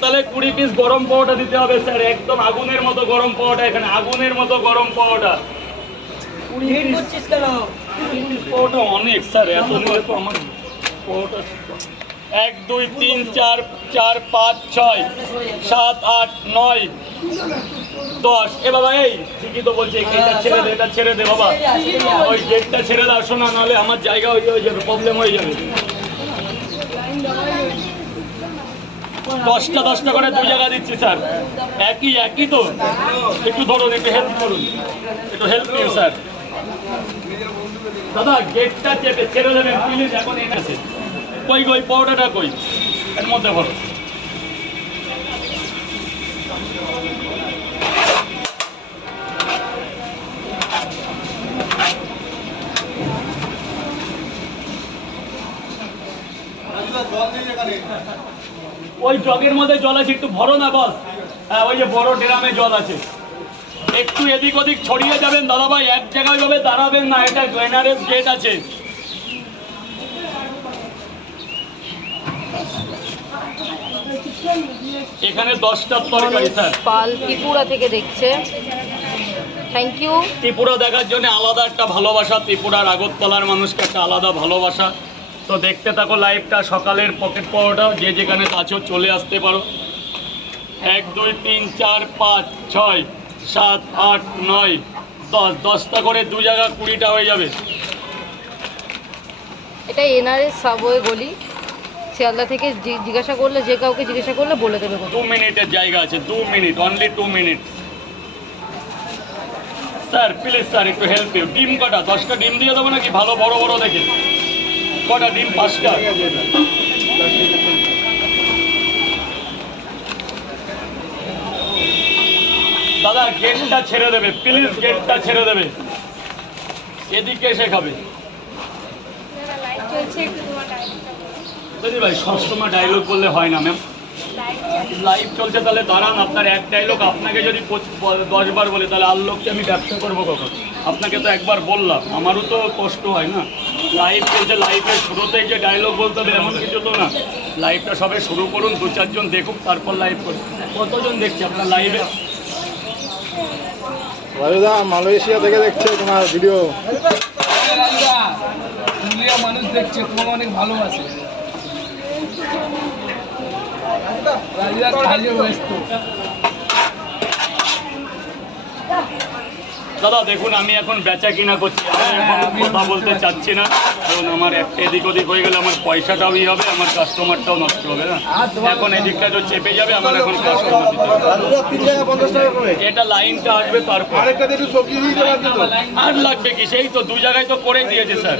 তাহলে 20 পিস গরম পাওয়াটা দিতে হবে স্যার, একদম আগুনের মতো গরম পাওয়াটা, এখানে আগুনের মতো গরম পাওয়াটা। 20 পিস কেন? 20 পিস পাওয়াটা অনেক স্যার, এত নিলে তো আমার পাওয়াটা। 1 2 3 4 4 5 6 7 8 9 10। এ বাবা এই ঠিকই তো বলছে, এটা ছেড়ে দে, এটা ছেড়ে দে বাবা, ওই গেটটা ছেড়ে দাও, শোনা, নাহলে আমার জায়গা হয়ে যাবে, প্রবলেম হয়ে যাবে। 10টা 10টা করে 2 জায়গা দিচ্ছি স্যার, একই তো, একটু ধরুন, একটু হেল্প করুন, একটু হেল্প নিন স্যার। দাদা গেটটা চেপে ছেড়ে দেবেন প্লিজ, এখন এনেছে কই কই পাউডারটা কই, এর মধ্যে ভরো। ওই জগের মধ্যে জল আছে, একটু ভরো না বস। হ্যাঁ ওই যে বড় ড্রামে জল আছে, একটু এদিক ওদিক ছড়িয়ে যাবেন দাদা ভাই, এক জায়গায় ভাবে দাঁড়াবেন না, এটা এনআরএস গেট আছে। এখানে 10টার তরকারি স্যার। পাল ত্রিপুরা থেকে দেখছে, থ্যাংক ইউ। ত্রিপুরা দেখার জন্য আলাদা একটা ভালোবাসা, ত্রিপুরার আগরতলার মানুষকে একটা আলাদা ভালোবাসা। তো দেখতে থাকো লাইভটা, সকালের পকেট পাওয়াটা, যে যেখানে আছো চলে আসতে পারো। 1 2 3 4 5 6 7 8 9 10, 10টা করে 2 জায়গা 20টা হয়ে যাবে। এটা এনআরএস সাবওয়ে গলি, শিয়ালদা থেকে জিজ্ঞাসা করলে, যে কাউকে জিজ্ঞাসা করলে বলে দেবে। 2 মিনিটের জায়গা আছে, 2 minute, only 2 minute sir, please sir একটু হেল্প ইউ। ডিম কটা? 10টা ডিম দিয়ে দেবো নাকি, ভালো বড় বড় দেখে? কটা ডিম? 5টা। দাদা গেটটা ছেড়ে দেবে প্লিজ, গেটটা ছেড়ে দেবে, এদিকে এসে খাবে। বুঝলি ভাই, সবসময় ডায়লগ বললে হয় না ম্যাম, লাইভ চলছে, তাহলে দাঁড়ান, আপনার এক ডায়লগ আপনাকে যদি 10 বার বলে, তাহলে আর লোককে আমি ব্যবসা করবো কখন? আপনাকে তো একবার বললাম, আমারও তো কষ্ট হয় না। লাইভ চলছে, লাইভের শুরুতেই যে ডায়লগ বলতে হবে এমন কিছু তো না। লাইভটা সবে শুরু করুন, 2-4 জন দেখুক, তারপর লাইভ করুন। কতজন দেখছে আপনার লাইভে? রাজুদা মালয়েশিয়া থেকে দেখছে তোমার ভিডিও। ইন্ডিয়া মানুষ দেখছে, তোমাকে অনেক ভালোবাসে। দাদা দেখুন, আমি এখন বেচা কিনা করছি, আমি এখন কথা বলতে চাচ্ছি না, কারণ আমার একটা এদিক ওদিক হয়ে গেলে আমার পয়সাটাও হবে, আমার কাস্টমারটাও নষ্ট হবে না। এখন এদিকটা তো চেপে যাবে, আমার এখন কাস্টমার দিতে হবে। এটা লাইনটা আসবে, তারপর আর লাগবে কি, সেই তো 2 জায়গায় তো করেই দিয়েছে স্যার।